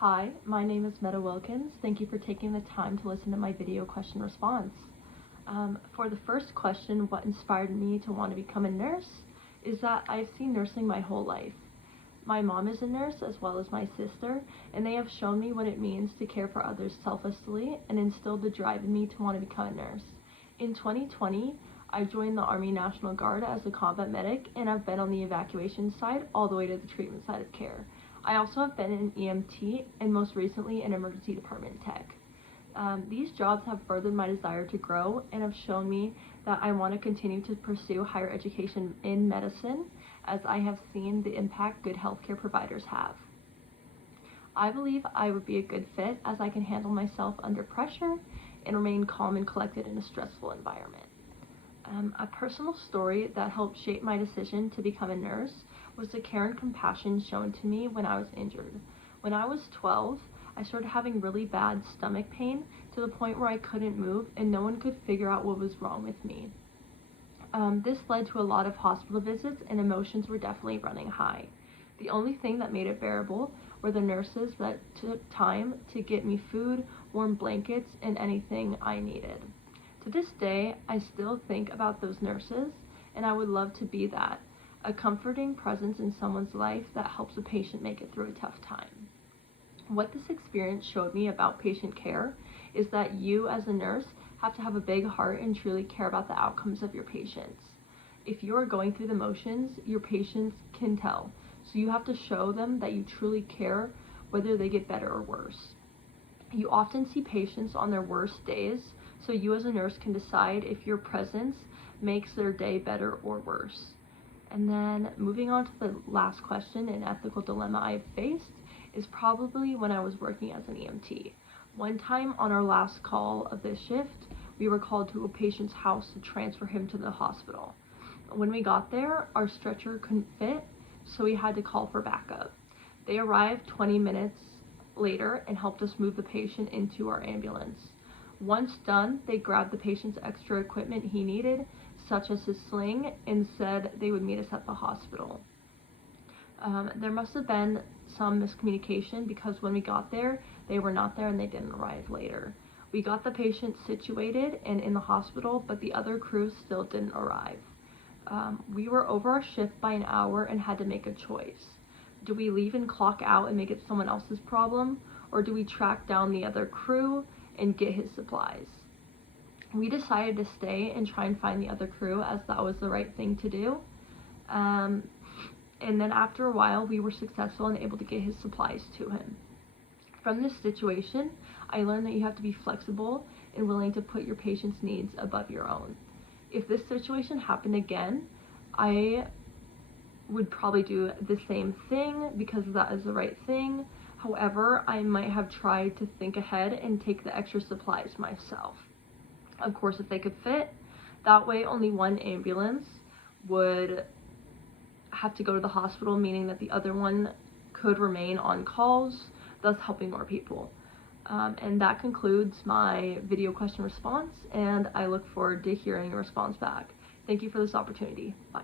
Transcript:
Hi, my name is Meta Wilkins. Thank you for taking the time to listen to my video question response. For the first question, what inspired me to want to become a nurse, is that I've seen nursing my whole life. My mom is a nurse as well as my sister, and they have shown me what it means to care for others selflessly and instilled the drive in me to want to become a nurse. In 2020, I joined the Army National Guard as a combat medic, and I've been on the evacuation side all the way to the treatment side of care. I also have been an EMT and most recently an emergency department tech. These jobs have furthered my desire to grow and have shown me that I want to continue to pursue higher education in medicine, as I have seen the impact good healthcare providers have. I believe I would be a good fit as I can handle myself under pressure and remain calm and collected in a stressful environment. A personal story that helped shape my decision to become a nurse was the care and compassion shown to me when I was injured. When I was 12, I started having really bad stomach pain to the point where I couldn't move and no one could figure out what was wrong with me. This led to a lot of hospital visits and emotions were definitely running high. The only thing that made it bearable were the nurses that took time to get me food, warm blankets, and anything I needed. To this day, I still think about those nurses, and I would love to be that, a comforting presence in someone's life that helps a patient make it through a tough time. What this experience showed me about patient care is that you as a nurse have to have a big heart and truly care about the outcomes of your patients. If you are going through the motions, your patients can tell, so you have to show them that you truly care, whether they get better or worse. You often see patients on their worst days, so you as a nurse can decide if your presence makes their day better or worse. And then moving on to the last question, an ethical dilemma I've faced is probably when I was working as an EMT. One time on our last call of this shift, we were called to a patient's house to transfer him to the hospital. When we got there, our stretcher couldn't fit, so we had to call for backup. They arrived 20 minutes later and helped us move the patient into our ambulance. Once done, they grabbed the patient's extra equipment he needed, such as his sling, and said they would meet us at the hospital. There must have been some miscommunication because when we got there, they were not there and they didn't arrive later. We got the patient situated and in the hospital, but the other crew still didn't arrive. We were over our shift by an hour and had to make a choice. Do we leave and clock out and make it someone else's problem, or do we track down the other crew and get his supplies? We decided to stay and try and find the other crew, as that was the right thing to do. And then after a while, we were successful and able to get his supplies to him. From this situation, I learned that you have to be flexible and willing to put your patient's needs above your own. If this situation happened again, I would probably do the same thing because that is the right thing. However, I might have tried to think ahead and take the extra supplies myself. Of course, if they could fit, that way only one ambulance would have to go to the hospital, meaning that the other one could remain on calls, thus helping more people. And that concludes my video question response, and I look forward to hearing a response back. Thank you for this opportunity. Bye.